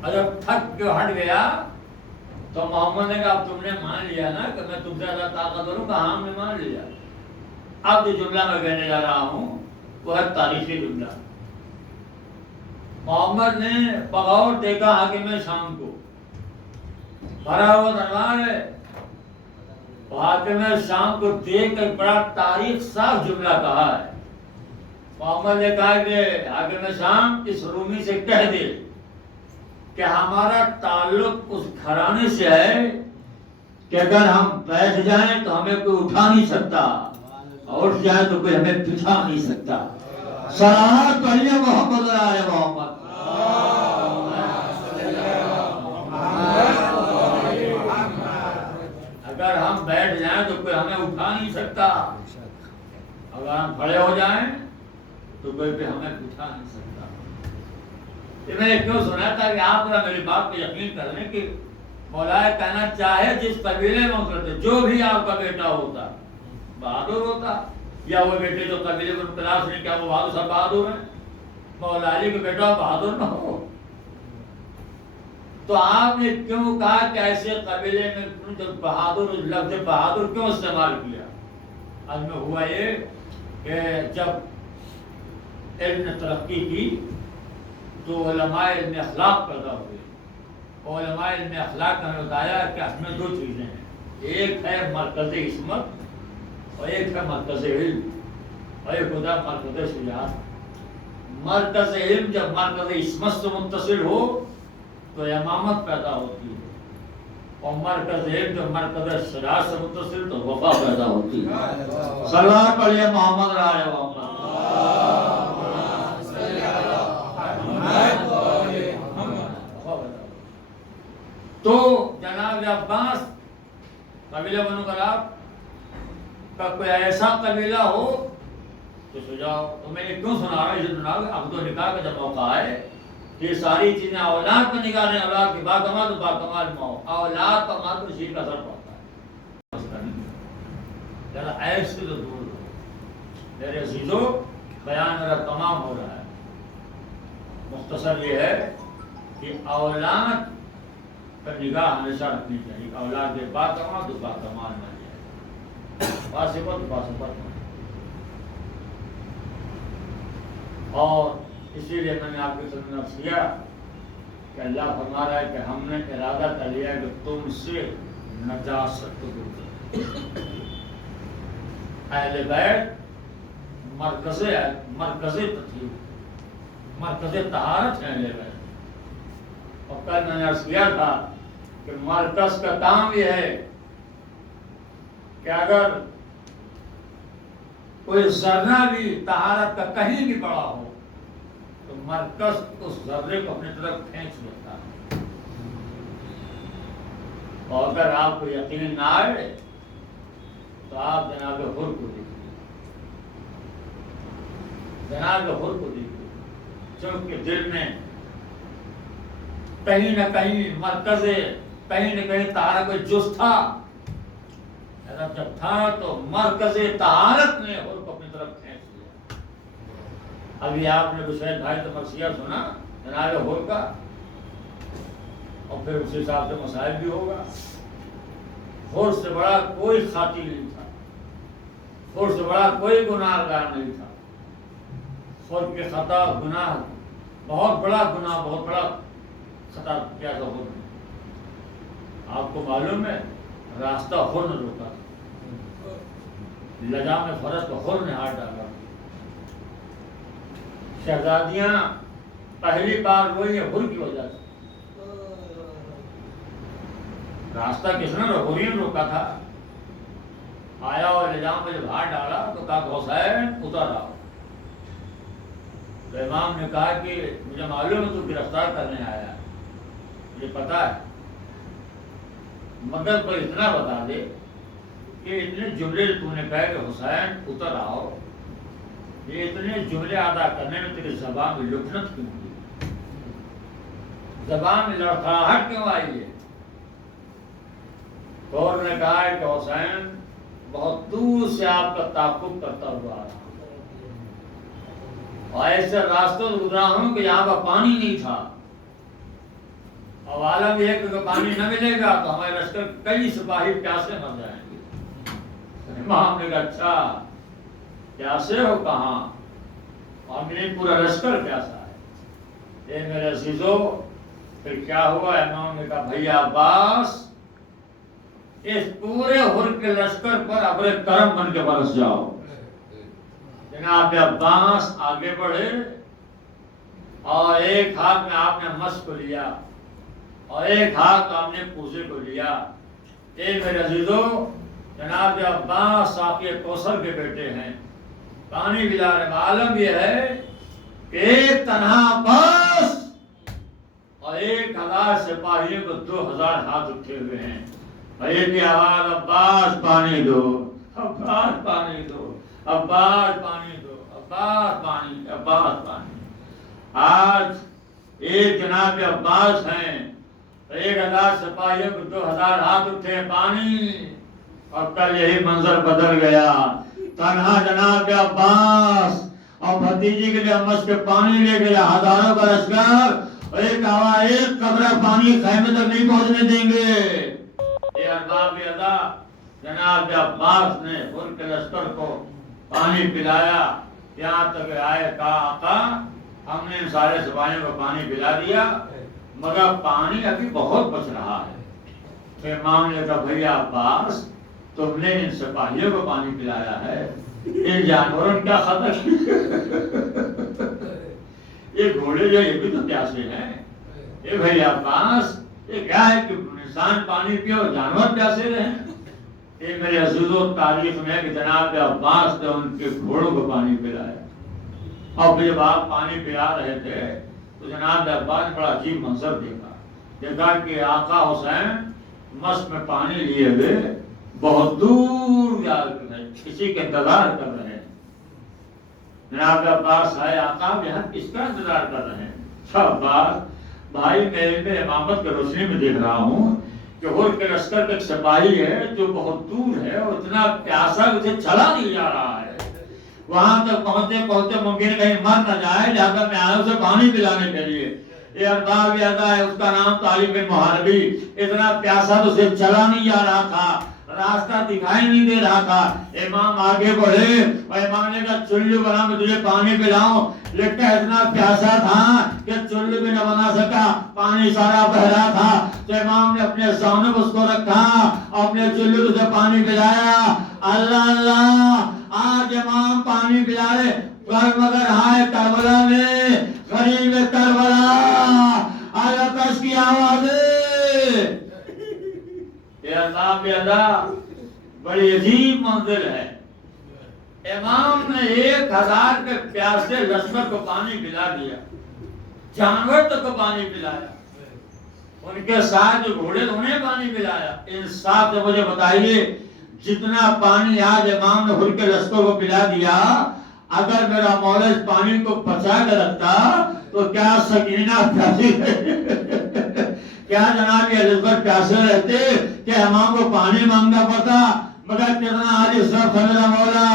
اور جب تھک کے ہٹ گیا تو محمد نے کہا اب تم نے مان لیا نا کہ میں تم سے زیادہ طاقتور ہوں؟ کہا ہاں میں مان لیا۔ اب جو جملہ میں کہنے جا رہا ہوں وہ ہے تاریخی جملہ۔ محمد نے بغور دیکھا حاکم شام کو، بھرا ہوا دربار ہے، حاکم شام کو دیکھ کر بڑا تاریخ صاف جملہ کہا ہے۔ محمد نے کہا کہ حاکم شام اس رومی سے کہہ دے کہ ہمارا تعلق اس گھرانے سے ہے کہ اگر ہم بیٹھ جائیں تو ہمیں کوئی اٹھا نہیں سکتا، اور اٹھ جائے تو کوئی ہمیں بٹھا نہیں سکتا۔ صلوات پڑھیے محمد علیہ محمد۔ اگر ہم بیٹھ جائیں تو کوئی ہمیں اٹھا نہیں سکتا، اگر ہم کھڑے ہو جائیں تو کوئی بھی ہمیں اٹھا نہیں سکتا۔ یہ میں نے کیوں سنا تھا کہ آپ ذرا میری بات پہ یقین کر لیں کہ مولا کہنا چاہے جس قبیلے میں ہوتے جو بھی آپ کا بیٹا ہوتا بہادر ہوتا، یا وہ بیٹے جو قبیلے میں تلاش نہیں کیا وہ بہادر صاحب بہادر ہیں، مولا علی کا بیٹا بہادر نہ ہو؟ تو آپ نے کیوں کہا کہ ایسے قبیلے میں جب بہادر لفظ بہادر کیوں استعمال کیا؟ آج میں ہوا یہ کہ جب علم نے ترقی کی تو علماء علم اخلاق پیدا ہوئے، اور علماء علم اخلاق نے بتایا کہ اس میں دو چیزیں ہیں، ایک ہے مرکز عصمت اور ایک ہے مرکز علم، اور ایک ہوتا ہے مرکز شجاعت۔ مرکز علم جب مرکز عصمت سے متصل ہو تو امامت پیدا ہوتی ہے، اور مرکز علم جب مرکز شجاعت سے متصل تو وفا پیدا ہوتی ہے۔ صلوات پڑھیے محمد علیہ محمد۔ تو جناب عباس قبیلہ بنو کلاب کا کوئی ایسا قبیلہ ہو تو سو جاؤ. تو میں یہ کیوں سنا رہا ہوں؟ یہ سنا کہ عقد و نکاح کا جب موقع آئے کہ یہ ساری چیزیں اولاد پر نکاح رہے ہیں، اولاد کی باکمال تو باکمال ماؤ، اولاد پر ماں کو شیر کا اثر پڑتا ہے. ذرا ایسے تو دور ہو. میرے عزیزو، بیان میرا تمام ہو رہا ہے. مختصر یہ ہے کہ اولاد پر نگاہ ہمیشہ رکھنی چاہیے. اولاد کے باکمال تو باکمال بن جائے، باسبت باسبت بن. اور اسی لیے میں نے آپ کے سامنے عرض کیا کہ اللہ فرما رہا ہے کہ ہم نے ارادہ کر لیا کہ تم سے نجاست کو دور کر. اہل بیت مرکز تطہیر، مرکز طہارت ہے اہل بیت. اور کل میں نے عرض کیا تھا کہ مرکز کا کام یہ ہے کہ اگر کوئی ذرہ بھی طہارت کا کہیں بھی پڑا ہو تو مرکز اس ذرے کو اپنی طرف کھینچ لیتا ہے. اور اگر آپ کو یقین نہ آئے تو آپ جناب حر کو دیکھیے، جناب حر کو دیکھیے. چونکہ دل میں کہیں نہ کہیں مرکز، کہیں نہ کہیں طہارت کوئی جز تھا. جب تھا تو مرکز طہارت نے حر کو اپنی طرف کھینچ لیا. ابھی آپ نے بشیر بھائی تو مرثیہ سنا جناب حر کا، اور پھر اس حساب سے مسائل بھی ہوگا. حر سے بڑا کوئی خاطی نہیں تھا، حر سے بڑا کوئی گناہگار نہیں تھا. حر کے خطا گناہ بہت بڑا گناہ، بہت بڑا خطا کیا تھا حر نے. آپ کو معلوم ہے راستہ حر نے روکا تھا، لجام فرض کو حر نے ہاتھ ڈالا. شہزادیاں پہلی بار روئی ہیں حر کی وجہ سے. راستہ کس نے حر نے روکا تھا. آیا اور لجام میں جب ہاتھ ڈالا تو کہا حسین اتر آؤ. تو امام نے کہا کہ مجھے معلوم ہے تو گرفتار کرنے آیا، مجھے پتا ہے، مگر پر اتنا بتا دے کہ اتنے جملے تو نے کہا کہ حسین اتر آؤ، یہ اتنے جملے ادا کرنے میں تیری زبان میں لکنت کیوں ہوئی، زبان میں لڑکھڑاہٹ کیوں آئی ہے؟ اور نے کہا ہے کہ حسین بہت دور سے آپ کا تعاقب کرتا ہوا آ رہا ہوں، اور ایسے راستوں سے گزرا ہوں کہ یہاں پر پانی نہیں تھا، اور عالم یہ ہے کہ پانی نہ ملے گا تو ہمارے لشکر کئی سپاہی پیاسے مر جائیں گے. امام نے کہا اچھا پیاسے ہو کہاں؟ اور میرے پورا لشکر پیاسا ہے. اے میرے عزیزو، پھر کیا ہوا؟ امام نے کہا بھیا عباس، اس پورے حر کے لشکر پر ابر کرم بن کے برس جاؤ. جناب عباس آگے بڑھے اور ایک ہاتھ میں آپ نے مس کو لیا اور ایک ہاتھ آپ نے پوزے کو لیا. اے میرے عزیزو، جناب عباس ساقی کوثر کے بیٹے ہیں، پانی پلا رہے. عالم یہ ہے کہ ایک تنہا عباس اور 1000 سپاہیوں کو 2000 ہاتھ اٹھے ہوئے ہیں. ایک ہی آواز عباس پانی دو، عباس پانی دو، عباس پانی دو، عباس پانی، عباس پانی. آج ایک جناب عباس ہیں، 1000 سپاہیوں کو 2000 ہاتھ اٹھے پانی. اور کل یہی منظر بدل گیا، تنہا جناب عباس اور بھتیجی کے لیے مس کے پانی لے کے ہزاروں کا لشکر، اور ایک آواز ایک قطرہ پانی خیمے تک نہیں پہنچنے دیں گے. یہ ارباب ادا جناب عباس نے حر کے لشکر کو پانی پلایا، یہاں تک آئے کہا آقا ہم نے ان سارے سپاہیوں کو پانی پلا دیا مگر پانی ابھی بہت بچ رہا ہے. تو امام نے کہا بھیا عباس، تم نے ان سپاہیوں کو پانی پلایا ہے، ان جانوروں کا خطر یہ گھوڑے جو یہ بھی تو پیاسے ہیں. اے بھیا عباس، یہ کیا ہے کہ انسان پانی پیو جانور پیاسے رہیں؟ یہ میرے عزیزوں تاریخ میں ہے کہ جناب عباس نے ان کے گھوڑوں کو پانی پلایا. اور جب آپ پانی پلا رہے تھے تو جناب عباس نے بڑا عجیب منظر دیکھا کہ آقا حسین مس میں پانی لیے ہوئے بہت دور جا رہے ہیں، کسی کے انتظار کر رہے ہیں. جناب عباس آئے، آقا یہاں کس کا انتظار کر رہے ہیں؟ عباس بھائی میں امامت کی روشنی میں دیکھ رہا ہوں کہ ہر کے لشکر کا ایک سپاہی ہے جو بہت دور ہے اور اتنا پیاسا اسے چلا نہیں جا رہا ہے، وہاں تک پہنچتے پہنچتے ممکن کہیں مر نہ جائے، لہذا میں آیا اسے پانی پلانے کے لیے۔ یہ ارباب یادا ہے، اس کا نام طالب بن محاربی، اتنا پیاسا تو اسے چلا نہیں جا رہا تھا، راستہ دکھائی نہیں دے رہا تھا۔ امام آگے بڑھے اور امام نے کہا چلو بنا میں تجھے پانی پلاؤں، لیکن اتنا پیاسا تھا کہ چلو بھی نہ بنا سکا، پانی سارا بہ رہا تھا، تو امام نے اپنے سامنے اس کو رکھا، اپنے چلو سے پانی پلایا۔ اللہ اللہ، آج امام پانی پلا رہے، مگر ہائے کربلا میں، غریب کربلا، آلکش کی آوازیں، یہ اللہ بے اللہ، بڑی عجیب منزل ہے۔ امام نے 1000 کے پیاسے لشکر کو پانی پلا دیا، جانور تک کو پانی پلایا، ان کے ساتھ جو گھوڑے انہیں پانی پلایا۔ انصاف سے مجھے بتائیے، جتنا پانی آج امام نے ہر کے لشکر کو پلا دیا، اگر میرا مولا اس پانی کو بچا کے رکھتا تو کیا سکینہ پیاسی کیا جناب یہ لذت پیاسے رہتے کہ امام کو پانی مانگنا پڑتا؟ مگر کتنا آج اس طرف میرا مولا،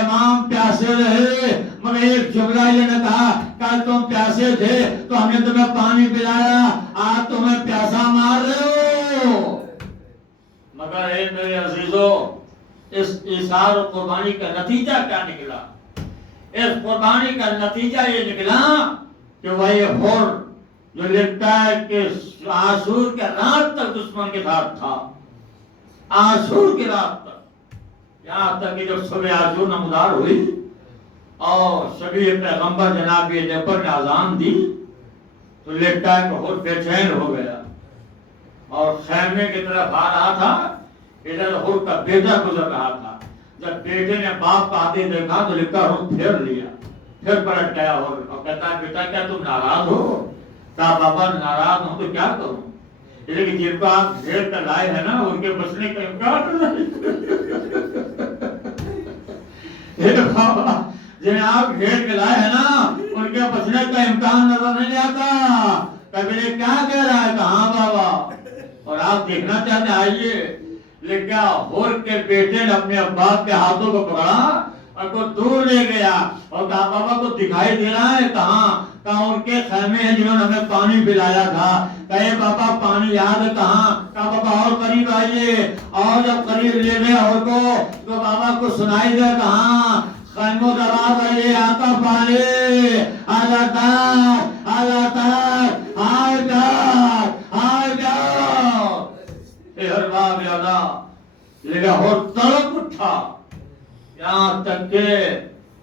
امام پیاسے رہے مگر ایک جملہ یہ نے کہا کل تم پیاسے تھے تو ہم نے تمہیں پانی پلایا، آج تمہیں پیاسا مار رہے ہو۔ مگر اے میرے عزیزو، اس ایثار و قربانی کا نتیجہ کیا نکلا؟ اس قربانی کا نتیجہ یہ نکلا کہ وہی حر جو لکھتا ہے کہ عاشور کے رات تک دشمن کے ساتھ تھا، عاشور کی رات تک، یہاں تک کہ جب صبح عاشور نمودار ہوئی اور شبیہ پیغمبر جناب جعفر نے اذان دی تو لکھتا ہے کہ خود بے چین ہو گیا اور خیمے کی طرف آ رہا تھا، ادھر حر کا بیٹا گزر رہا تھا، جب بیٹے نے باپ کا آتے دیکھا تو لکھا رخ پھیر لیا، پھر پلٹ گیا اور کہتا ہے بیٹا کیا تم ناراض ہو؟ کہا بابا ناراض ہوں تو کیا کروں، لیکن جن کو آپ گھیر کر لائے ہیں نا ان کے بچنے کا امکان نہیں بابا، جنہیں آپ گھیر کے لائے ہیں نا ان کے بچنے کا امکان نظر نہیں آتا۔ کبھی نے کیا کہہ رہا ہے؟ کہاں بابا، اور آپ دیکھنا چاہتے آئیے، لیکن ہور کے بیٹے نے اپنے باپ کے ہاتھوں کو پکڑا اور کو دور لے گیا اور کہا بابا کو دکھائی دے رہا ہے؟ کہاں؟ کہا ان کے خیمے ہیں جنہوں نے ہمیں پانی پلایا تھا۔ کہے بابا پانی یاد ہے کہاں؟ کہا بابا اور قریب آئیے، اور جب قریب لے گئے اور کو تو بابا کو سنائی دے کہاں؟ خیموں دبا گئے آتا پالے آلہ تار آلہ تار آئے پیار اے ہر باب یادا لگا ہو تڑپ اٹھا، یہاں تک کہ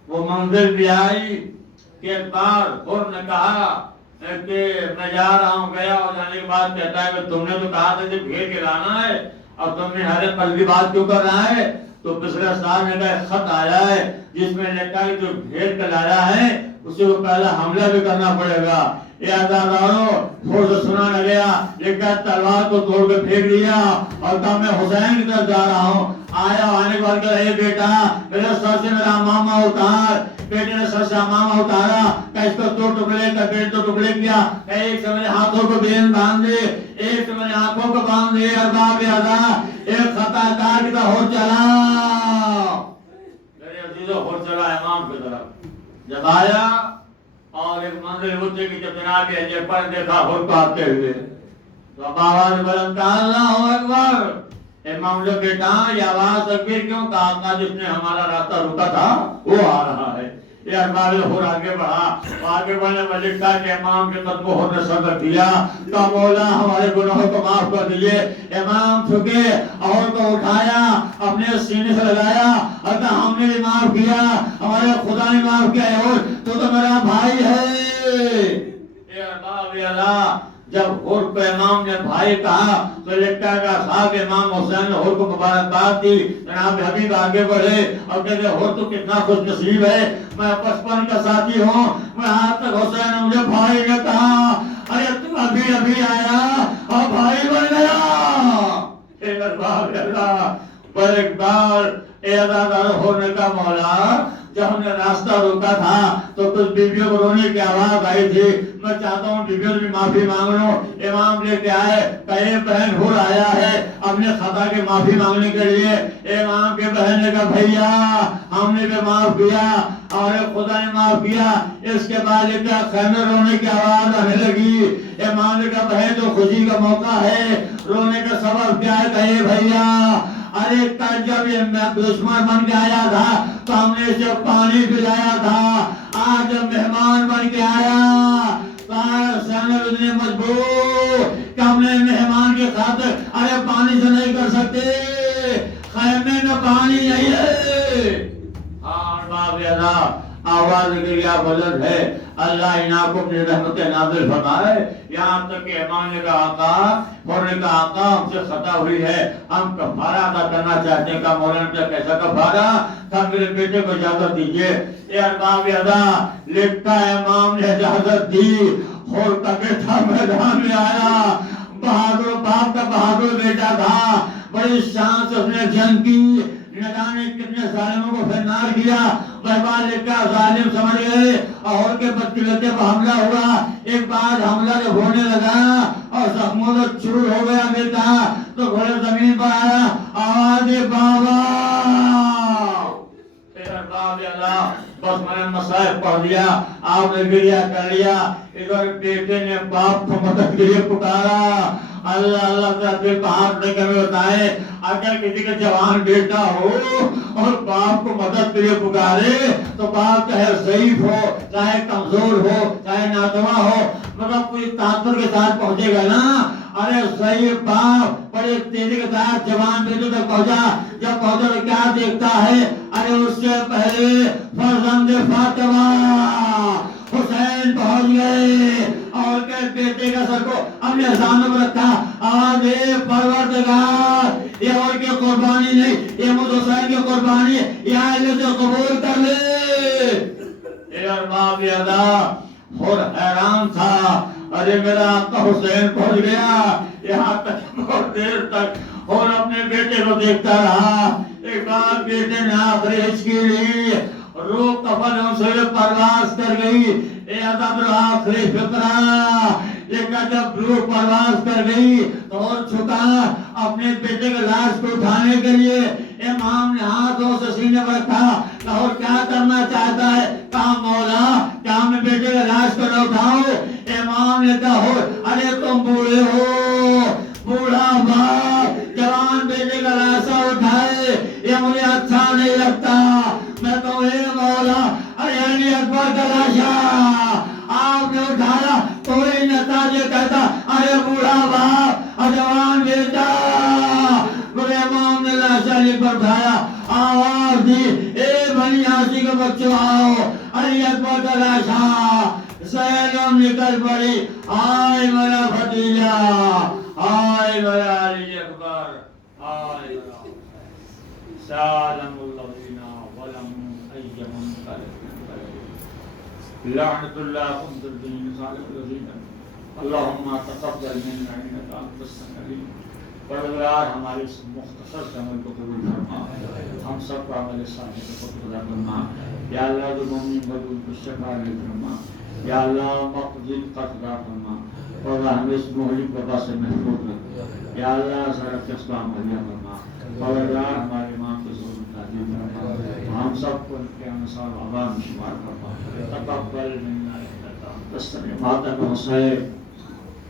وہ منزل بھی آئی کہ ایک بار ہر نے کہا کہ میں جا رہا ہوں، گیا اور جانے کے بعد کہتا ہے کہ تم نے تو کہا تھا کہ بھیڑ کے لانا ہے، اب تم نے ہر قلبی بات کیوں کر رہا ہے؟ تو پچھلے سال میں کا ایک خط آیا ہے جس میں لکھا ہے جو بھیڑ کا لایا ہے اسے کو پہلا حملہ بھی کرنا پڑے گا۔ یہ عزادارو تھوڑ سے سنا نہ گیا، لکھا تلوار کو توڑ کے پھینک دیا اور کہا میں حسین کی طرف جا رہا ہوں۔ آیا آنے کے بعد کہا اے بیٹا میرے سر سے میرا امامہ اتار، بیٹے نے سر سے امامہ اتارا، کہ اس کو 2 ٹکڑے کا بیٹ 2 ٹکڑے کیا، کہ ایک سے میرے ہاتھوں کو بین باندھ دے، ایک سے میرے آنکھوں کو باندھ دے، ارباب یادا ایک خطا کار کی طرح ہو چلا، میرے عزیزو ہو چلا امام کی طرف۔ جب آیا اور ایک منزل ہوتے کہ جب جناب جعفر دیکھا ہر کو آتے ہوئے تو اب آواز بلند کہا اللہ اکبر، امام جو بیٹا یہ آواز تکبیر کیوں؟ کہا جس نے ہمارا راستہ روکا تھا وہ آ رہا ہے۔ یہ ارباب ہر آگے بڑھا، آگے بڑھنے میں لکھا کہ امام کے قدموں ہر نے صدر دیا، کہا مولا ہمارے گناہوں کو معاف کر دیجئے۔ امام جھکے اور کو اٹھایا، اپنے سینے سے لگایا اور کہا ہم نے بھی معاف کیا، ہمارے خدا نے معاف کیا ہے، اور تو میرا بھائی ہے۔ اے ارباب اللہ، جب ہر کو امام نے بھائی کہا تو لکھتا ہے کہ صاحب امام حسین نے ہر کو مبارکباد دی۔ جناب حبیب آگے بڑھے اور کہتے ہر تو کتنا خوش نصیب ہے، میں 55 کا ساتھی ہوں، میں آج تک حسین نے مجھے بھائی نے کہا، ارے تو ابھی آیا اور بھائی بن گیا۔ اے ارباب اللہ، پر ایک بار اے عزادار ہونے کا مولا جب ہم نے راستہ روکا تھا تو کچھ بیویوں کو رونے کی آواز آئی تھی. میں چاہتا ہوں بیویوں سے بھی معافی مانگ لوں. امام لے کے آئے کہ ایک بہن ہور آیا ہے اپنے خطا کی معافی مانگنے کے لیے. امام کے بہن نے کہا بھیا ہم نے بھی معاف کیا اور خدا نے معاف کیا. اس کے بعد کیا خیمے رونے کی آواز آنے لگی. امام نے کہا بہن تو خوشی کا موقع ہے, رونے کا سبب کیا ہے؟ کہے بھیا ارے کل جب یہ دشمن بن کے آیا تھا تو ہم نے اسے پانی پلایا تھا. آج جب مہمان بن کے آیا اتنے مجبور کہ ہم نے مہمان کی خاطر ارے پانی سے نہیں کر سکتے, خیمے میں پانی نہیں ہے. آواز کے کیا بلند ہے. اللہ انہوں کو اپنی رحمت نازل فرمائے. یہاں تک کہ امام نے کہا آقا ہم سے خطا ہوئی ہے, ہم کفارہ ادا کرنا چاہتے ہیں. کہا مولانا کیا کیسا کفارہ؟ کہا میرے بیٹے کو اجازت دیجیے. اے ارباب ادا لکھتا ہے امام نے اجازت دی اور کا بیٹا میدان میں آیا. بہادر باپ کا بہادر بیٹا تھا, بڑی شان سے اس نے جنگ کی. نہ جانے کتنے ظالموں کو فرنار کیا. بہرحال لکھا ظالم سمجھ گئے اور کے بدقسمتی پر حملہ ہوا. ایک بار حملہ جب ہونے لگا اور زخموں سے چور ہو گیا بیٹا تو گھوڑے زمین پر آیا, آواز بابا. اللہ بس میں نے مسائل پڑھ دیا, آپ نے گریا کر لیا. ادھر بیٹے نے باپ کو مدد کے لیے پکارا. اللہ اللہ تعالیٰ دل کو ہاتھ لے کر بتائے اگر کسی کا جوان بیٹا ہو اور باپ کو مدد کے لیے پکارے تو باپ چاہے ضعیف ہو, چاہے کمزور ہو, چاہے ناتواں ہو, مطلب کوئی تعطر کے ساتھ پہنچے گا نا. ارے ضعیف باپ بڑے تیزی کے ساتھ جوان بیٹے تک پہنچا. جب پہنچا تو کیا دیکھتا ہے؟ ارے اس سے پہلے فرزند فاطمہ حسین پہنچ گئے اور کہ بیٹے کا سر کو اپنے سامنے میں رکھا. آواز پروردگار یہ اور کی قربانی نہیں, یہ مجھ حسین کی قربانی ہے, یا اللہ سے قبول کر لے. اے ارباب ادا اور حیران تھا, ارے میرا آقا حسین پہنچ گیا. یہاں تک بہت دیر تک اور اپنے بیٹے کو دیکھتا رہا. ایک بار بیٹے نے آخری ہچکی لی, روح کفن سے پرواز کر گئی. اے عذاب آخری فطرہ یہ جب روح پرواز کر گئی تو اور چھکا اپنے بیٹے کے لاش کو اٹھانے کے لیے. امام نے ہاتھوں سے سینے پر رکھا اور کیا کرنا چاہتا ہے؟ کہا مولا کیا میں بیٹے کے لاش کو نہ اٹھاؤں؟ امام نے کہا ارے تم بوڑھے ہو, بوڑھا باپ جوان بیٹے کا لاشا اٹھائے یہ مجھے اچھا نہیں لگتا. میں تو اے مولا ارے علی اکبر کا لاشا آپ نے اٹھایا. کوئی نتاج کہتا ارے بوڑھا باپ اور جوان بیٹا. میرے امام نے لاشا علی پر اٹھایا, آواز دی اے بنی ہاشی کے بچوں آؤ, علی اکبر کا لاشا سیلم نکل پڑی. آئے میرا بھتیجا, آئے میرا علی اکبر, آئے میرا سالم الذین ولم ایہم لعنت اللہ خمد الدین صالح الذین. اللہم تقبل منا انک انت السمیع العلیم. پروردگار ہمارے اس مختصر سے عمل کو قبول فرما, ہم سب کا عمل صالح کو قبول فرما. یا اللہ جو مومن مردود کو شفا علی فرما. یا اللہ مقضی قصدہ فرما اور ہمیں اس مہلک وبا سے محفوظ رکھ. یا اللہ سرک اسلام علیہ فرما. پروردگار ہمارے امام کو ضرور تعظیم فرما, ہم سب کو ان کے انصار عوام شمار فرما. تقبل منا انک انت السمیع العلیم. حسین